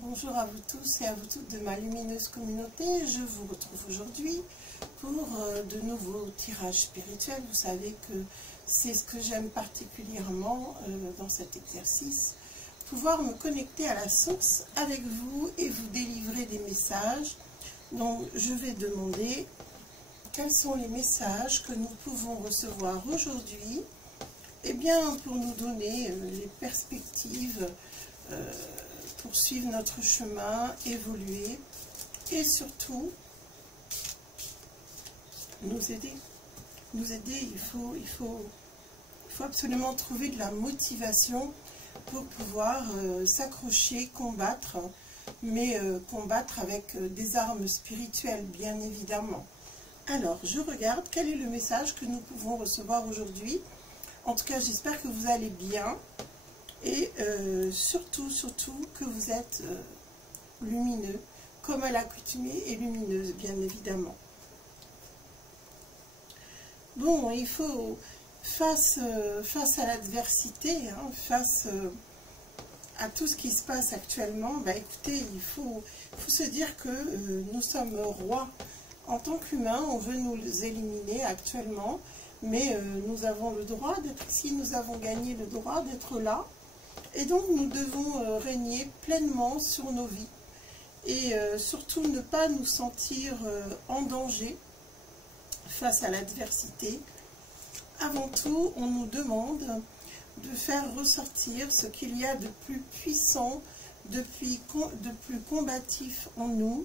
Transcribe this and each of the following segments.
Bonjour à vous tous et à vous toutes de ma lumineuse communauté. Je vous retrouve aujourd'hui pour de nouveaux tirages spirituels. Vous savez que c'est ce que j'aime particulièrement dans cet exercice. Pouvoir me connecter à la source avec vous et vous délivrer des messages. Donc je vais demander quels sont les messages que nous pouvons recevoir aujourd'hui. Eh bien pour nous donner les perspectives pour suivre notre chemin, évoluer et surtout nous aider. Il faut absolument trouver de la motivation pour pouvoir s'accrocher, combattre, mais combattre avec des armes spirituelles, bien évidemment. Alors, je regarde quel est le message que nous pouvons recevoir aujourd'hui. En tout cas, j'espère que vous allez bien. Et surtout que vous êtes lumineux, comme à l'accoutumée et lumineuse, bien évidemment. Bon, il faut, face à l'adversité, face à tout ce qui se passe actuellement, écoutez, il faut se dire que nous sommes rois. En tant qu'humains, on veut nous éliminer actuellement, mais nous avons le droit d'être ici, nous avons gagné le droit d'être là. Et donc nous devons régner pleinement sur nos vies et surtout ne pas nous sentir en danger face à l'adversité. Avant tout, on nous demande de faire ressortir ce qu'il y a de plus puissant, de plus combatif en nous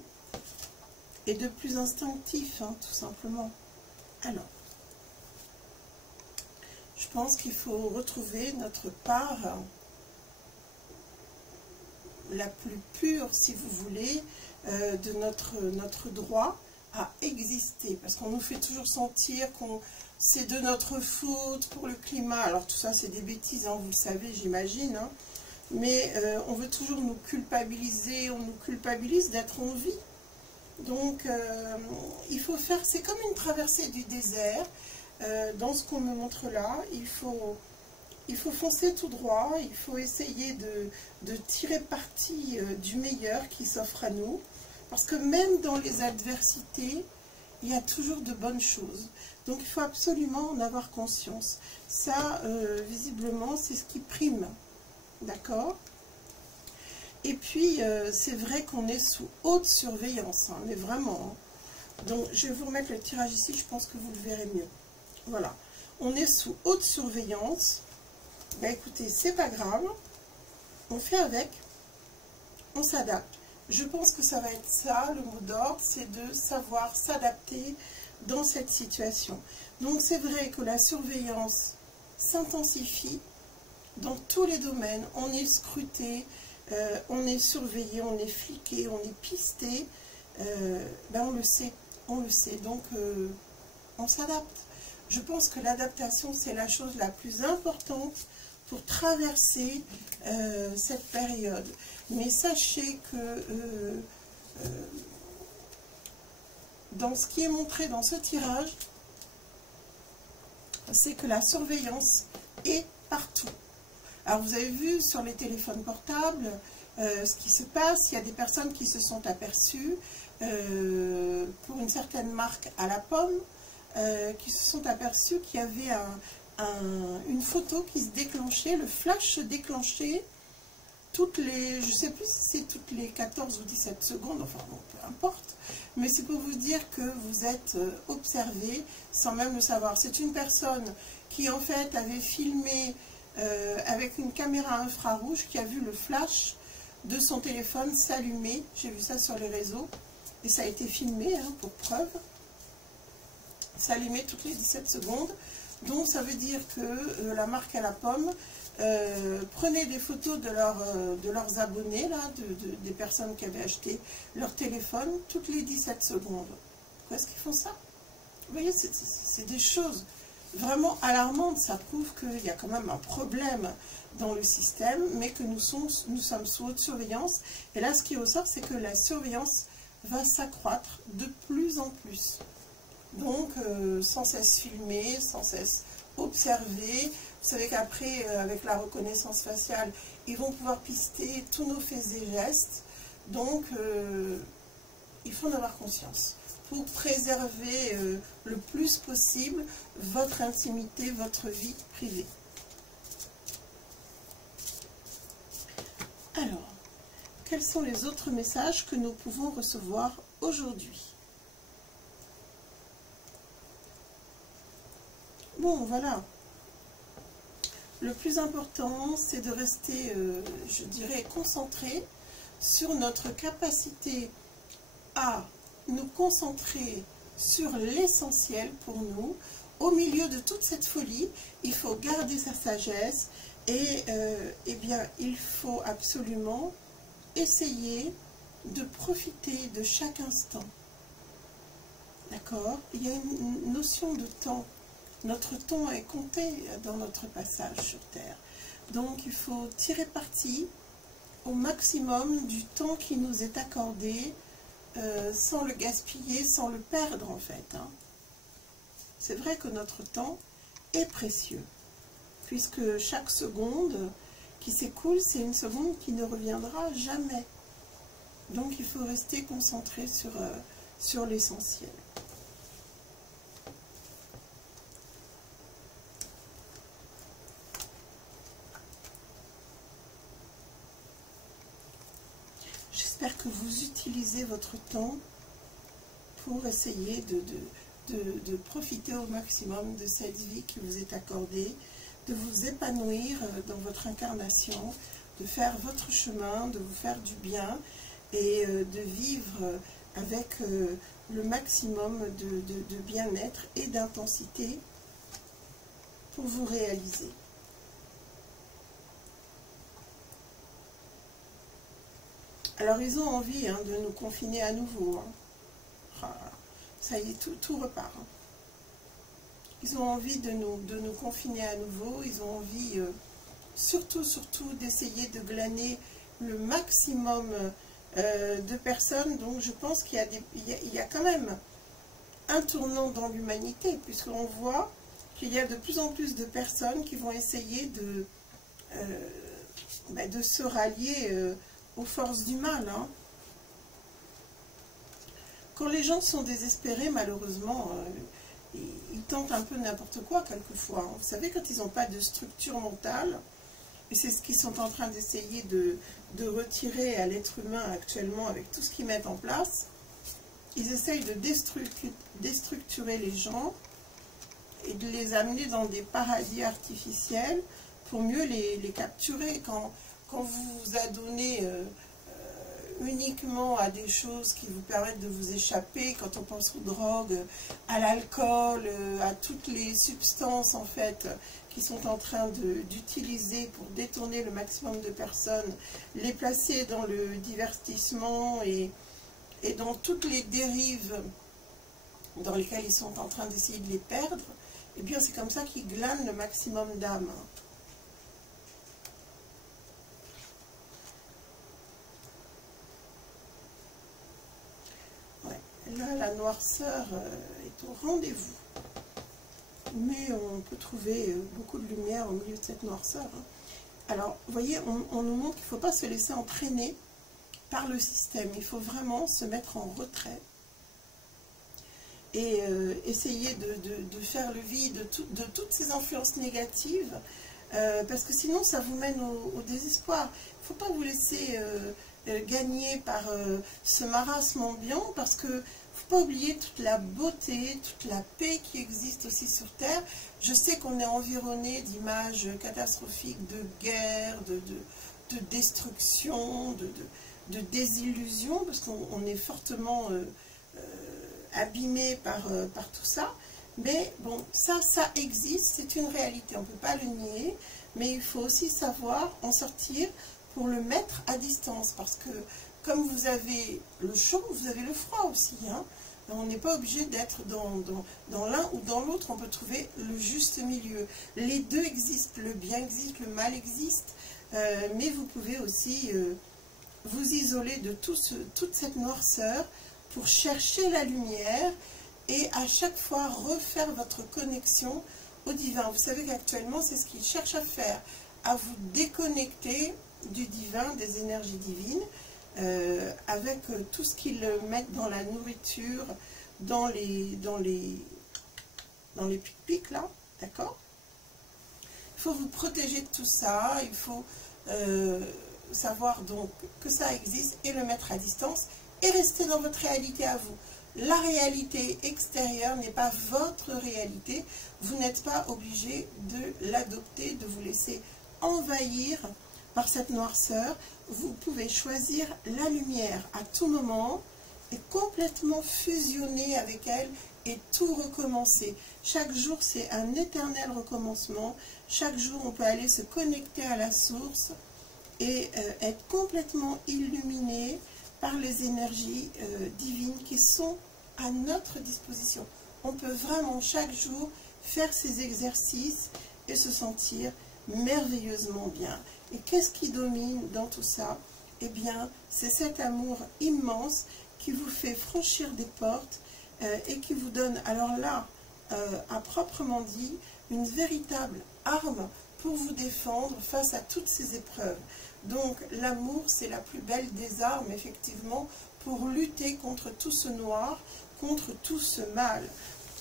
et de plus instinctif, tout simplement. Alors, je pense qu'il faut retrouver notre part la plus pure, si vous voulez, de notre droit à exister. Parce qu'on nous fait toujours sentir qu'on c'est de notre faute pour le climat. Alors tout ça, c'est des bêtises, vous le savez, j'imagine. Mais on veut toujours nous culpabiliser, on nous culpabilise d'être en vie. Donc, il faut faire, c'est comme une traversée du désert. Dans ce qu'on me montre là, il faut foncer tout droit, il faut essayer de tirer parti du meilleur qui s'offre à nous. Parce que même dans les adversités, il y a toujours de bonnes choses. Donc il faut absolument en avoir conscience. Ça, visiblement, c'est ce qui prime. D'accord? Et puis, c'est vrai qu'on est sous haute surveillance, mais vraiment. Donc, je vais vous remettre le tirage ici, je pense que vous le verrez mieux. Voilà. On est sous haute surveillance. Écoutez, c'est pas grave, on fait avec, on s'adapte. Je pense que ça va être ça, le mot d'ordre, c'est de savoir s'adapter dans cette situation. Donc c'est vrai que la surveillance s'intensifie dans tous les domaines, on est scruté, on est surveillé, on est fliqué, on est pisté, on le sait, donc on s'adapte. Je pense que l'adaptation, c'est la chose la plus importante pour traverser cette période. Mais sachez que dans ce qui est montré dans ce tirage, c'est que la surveillance est partout. Alors vous avez vu sur les téléphones portables ce qui se passe. Il y a des personnes qui se sont aperçues pour une certaine marque à la pomme, qui se sont aperçus qu'il y avait une photo qui se déclenchait, le flash se déclenchait toutes les, je ne sais plus si c'est toutes les 14 ou 17 secondes, enfin bon, peu importe, mais c'est pour vous dire que vous êtes observé sans même le savoir. C'est une personne qui en fait avait filmé avec une caméra infrarouge, qui a vu le flash de son téléphone s'allumer, j'ai vu ça sur les réseaux, et ça a été filmé pour preuve, s'allumer toutes les 17 secondes. Donc ça veut dire que la marque à la pomme prenait des photos de leurs abonnés, des personnes qui avaient acheté leur téléphone toutes les 17 secondes. Pourquoi est-ce qu'ils font ça? Vous voyez, c'est des choses vraiment alarmantes. Ça prouve qu'il y a quand même un problème dans le système, mais que nous sommes sous haute surveillance. Et là, ce qui ressort, c'est que la surveillance va s'accroître de plus en plus. Donc, sans cesse filmer, sans cesse observer. Vous savez qu'après, avec la reconnaissance faciale, ils vont pouvoir pister tous nos faits et gestes. Donc, il faut en avoir conscience pour préserver le plus possible votre intimité, votre vie privée. Alors, quels sont les autres messages que nous pouvons recevoir aujourd'hui? Bon, voilà. Le plus important, c'est de rester, je dirais, concentré sur notre capacité à nous concentrer sur l'essentiel pour nous. Au milieu de toute cette folie, il faut garder sa sagesse et eh bien, il faut absolument essayer de profiter de chaque instant. D'accord? Il y a une notion de temps. Notre temps est compté dans notre passage sur Terre. Donc, il faut tirer parti au maximum du temps qui nous est accordé, sans le gaspiller, sans le perdre en fait. Hein. C'est vrai que notre temps est précieux, puisque chaque seconde qui s'écoule, c'est une seconde qui ne reviendra jamais. Donc, il faut rester concentré sur l'essentiel. J'espère que vous utilisez votre temps pour essayer de profiter au maximum de cette vie qui vous est accordée, de vous épanouir dans votre incarnation, de faire votre chemin, de vous faire du bien et de vivre avec le maximum de bien-être et d'intensité pour vous réaliser. Alors, ils ont envie de nous confiner à nouveau. Hein. Ça y est, tout repart. Hein. Ils ont envie de nous confiner à nouveau. Ils ont envie, surtout, d'essayer de glaner le maximum de personnes. Donc, je pense qu'il y a quand même un tournant dans l'humanité, puisqu'on voit qu'il y a de plus en plus de personnes qui vont essayer de se rallier aux forces du mal. Hein. Quand les gens sont désespérés, malheureusement, ils tentent un peu n'importe quoi quelquefois. Hein. Vous savez, quand ils n'ont pas de structure mentale, et c'est ce qu'ils sont en train d'essayer de retirer à l'être humain actuellement avec tout ce qu'ils mettent en place, ils essayent de déstructurer les gens et de les amener dans des paradis artificiels pour mieux les capturer. Quand vous adonnez uniquement à des choses qui vous permettent de vous échapper, quand on pense aux drogues, à l'alcool, à toutes les substances en fait qui sont en train d'utiliser pour détourner le maximum de personnes, les placer dans le divertissement et dans toutes les dérives dans lesquelles ils sont en train d'essayer de les perdre, eh bien c'est comme ça qu'ils glanent le maximum d'âmes. Là, la noirceur est au rendez-vous. Mais on peut trouver beaucoup de lumière au milieu de cette noirceur. Hein. Alors, vous voyez, on nous montre qu'il ne faut pas se laisser entraîner par le système. Il faut vraiment se mettre en retrait et essayer de faire le vide de toutes ces influences négatives, parce que sinon, ça vous mène au désespoir. Il ne faut pas vous laisser gagner par ce marasme ambiant, parce que faut pas oublier toute la beauté, toute la paix qui existe aussi sur Terre. Je sais qu'on est environné d'images catastrophiques, de guerre, de destruction, de désillusion, parce qu'on est fortement abîmé par tout ça. Mais bon, ça existe, c'est une réalité, on ne peut pas le nier, mais il faut aussi savoir en sortir pour le mettre à distance, parce que comme vous avez le chaud, vous avez le froid aussi. Hein. On n'est pas obligé d'être dans l'un ou dans l'autre, on peut trouver le juste milieu. Les deux existent, le bien existe, le mal existe, mais vous pouvez aussi vous isoler de toute cette noirceur pour chercher la lumière et à chaque fois refaire votre connexion au divin. Vous savez qu'actuellement, c'est ce qu'il cherche à faire, à vous déconnecter du divin, des énergies divines, avec tout ce qu'ils mettent dans la nourriture, dans les pic-pics là, d'accord? Il faut vous protéger de tout ça, il faut savoir donc que ça existe et le mettre à distance et rester dans votre réalité à vous. La réalité extérieure n'est pas votre réalité, vous n'êtes pas obligé de l'adopter, de vous laisser envahir par cette noirceur. Vous pouvez choisir la lumière à tout moment et complètement fusionner avec elle et tout recommencer. Chaque jour, c'est un éternel recommencement. Chaque jour, on peut aller se connecter à la source et être complètement illuminé par les énergies divines qui sont à notre disposition. On peut vraiment chaque jour faire ces exercices et se sentir merveilleusement bien. Et qu'est-ce qui domine dans tout ça? Eh bien, c'est cet amour immense qui vous fait franchir des portes et qui vous donne, alors là, à proprement dit, une véritable arme pour vous défendre face à toutes ces épreuves. Donc, l'amour, c'est la plus belle des armes, effectivement, pour lutter contre tout ce noir, contre tout ce mal.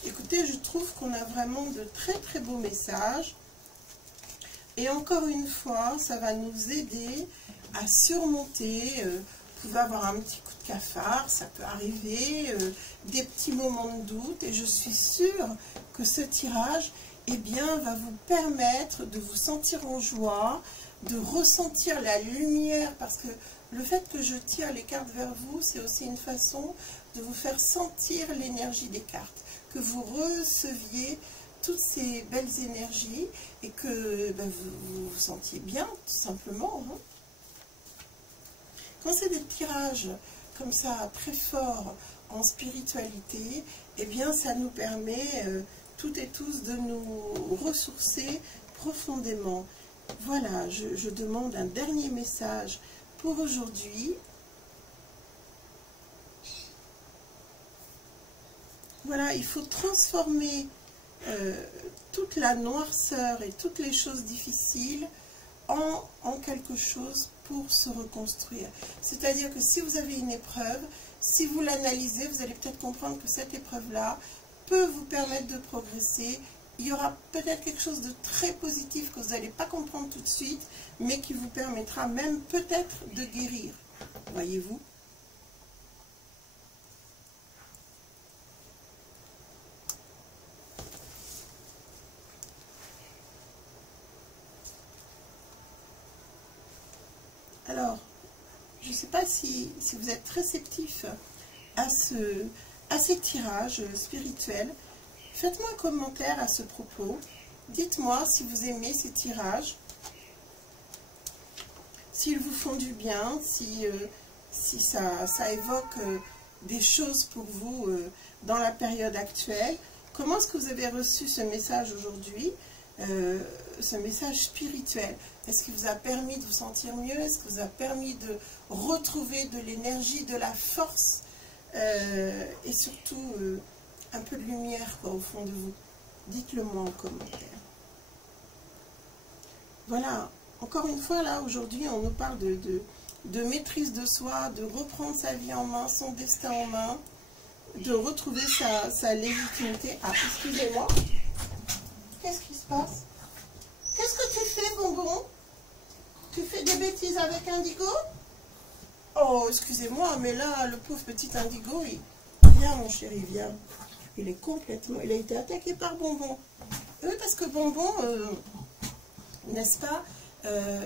Écoutez, je trouve qu'on a vraiment de très très beaux messages. Et encore une fois, ça va nous aider à surmonter. Vous pouvez avoir un petit coup de cafard, ça peut arriver, des petits moments de doute. Et je suis sûre que ce tirage, eh bien, va vous permettre de vous sentir en joie, de ressentir la lumière. Parce que le fait que je tire les cartes vers vous, c'est aussi une façon de vous faire sentir l'énergie des cartes. Que vous receviez toutes ces belles énergies et que vous vous sentiez bien, tout simplement. Hein. Quand c'est des tirages comme ça, très forts en spiritualité, eh bien, ça nous permet, toutes et tous, de nous ressourcer profondément. Voilà, je demande un dernier message pour aujourd'hui. Voilà, il faut transformer toute la noirceur et toutes les choses difficiles en quelque chose pour se reconstruire. C'est-à-dire que si vous avez une épreuve, si vous l'analysez, vous allez peut-être comprendre que cette épreuve-là peut vous permettre de progresser. Il y aura peut-être quelque chose de très positif que vous n'allez pas comprendre tout de suite, mais qui vous permettra même peut-être de guérir. Voyez-vous ? Alors, je ne sais pas si vous êtes réceptif à ces tirages spirituels. Faites-moi un commentaire à ce propos. Dites-moi si vous aimez ces tirages, s'ils vous font du bien, si ça évoque des choses pour vous dans la période actuelle. Comment est-ce que vous avez reçu ce message aujourd'hui, ce message spirituel? Est-ce qu'il vous a permis de vous sentir mieux? Est-ce qu'il vous a permis de retrouver de l'énergie, de la force et surtout un peu de lumière au fond de vous? Dites-le moi en commentaire. Voilà, encore une fois, là, aujourd'hui, on nous parle de maîtrise de soi, de reprendre sa vie en main, son destin en main, de retrouver sa légitimité. Ah, excusez-moi. Qu'est-ce qui se passe? Qu'est-ce que tu fais, Bonbon? Tu fais des bêtises avec Indigo? Oh, excusez-moi, mais là, le pauvre petit Indigo, viens, mon chéri, viens. Il est complètement... Il a été attaqué par Bonbon. Oui, parce que Bonbon, n'est-ce pas,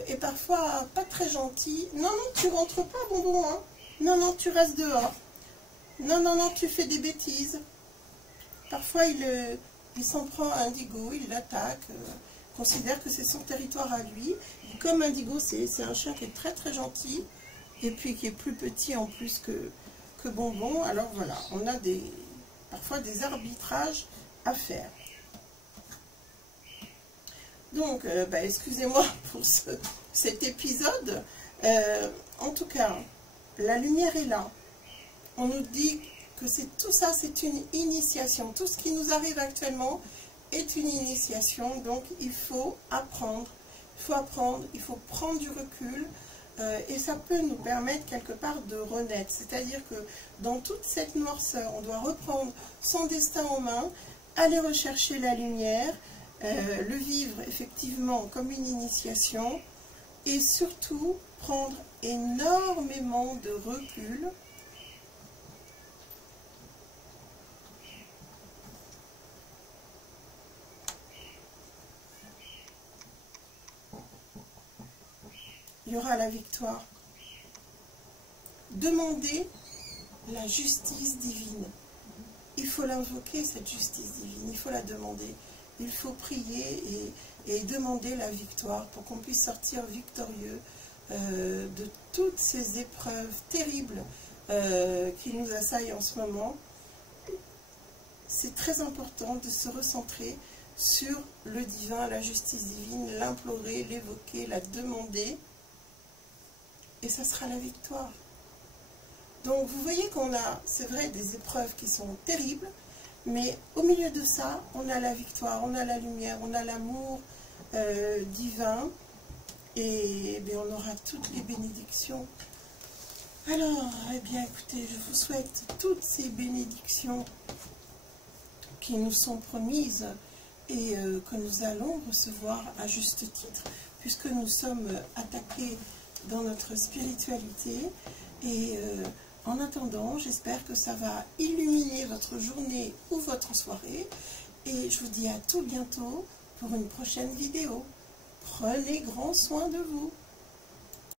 est parfois pas très gentil. Non, non, tu rentres pas, Bonbon. Hein. Non, non, tu restes dehors. Non, non, non, tu fais des bêtises. Parfois, il s'en prend à Indigo, il l'attaque, considère que c'est son territoire à lui. Et comme Indigo, c'est un chien qui est très très gentil, et puis qui est plus petit en plus que Bonbon. Alors voilà, on a parfois des arbitrages à faire. Donc, excusez-moi pour cet épisode. En tout cas, la lumière est là. On nous dit que tout ça, c'est une initiation. Tout ce qui nous arrive actuellement est une initiation. Donc, il faut apprendre. Il faut apprendre, il faut prendre du recul. et ça peut nous permettre quelque part de renaître. C'est-à-dire que dans toute cette noirceur, on doit reprendre son destin en main, aller rechercher la lumière, le vivre effectivement comme une initiation, et surtout prendre énormément de recul il y aura la victoire. Demandez la justice divine. Il faut l'invoquer, cette justice divine, il faut la demander. Il faut prier et demander la victoire pour qu'on puisse sortir victorieux de toutes ces épreuves terribles qui nous assaillent en ce moment. C'est très important de se recentrer sur le divin, la justice divine, l'implorer, l'évoquer, la demander. Et ça sera la victoire. Donc vous voyez qu'on a, c'est vrai, des épreuves qui sont terribles, mais au milieu de ça, on a la victoire, on a la lumière, on a l'amour divin, et bien, on aura toutes les bénédictions. Alors, eh bien écoutez, je vous souhaite toutes ces bénédictions qui nous sont promises et que nous allons recevoir à juste titre, puisque nous sommes attaqués dans notre spiritualité. Et en attendant, j'espère que ça va illuminer votre journée ou votre soirée. Et je vous dis à tout bientôt pour une prochaine vidéo. Prenez grand soin de vous.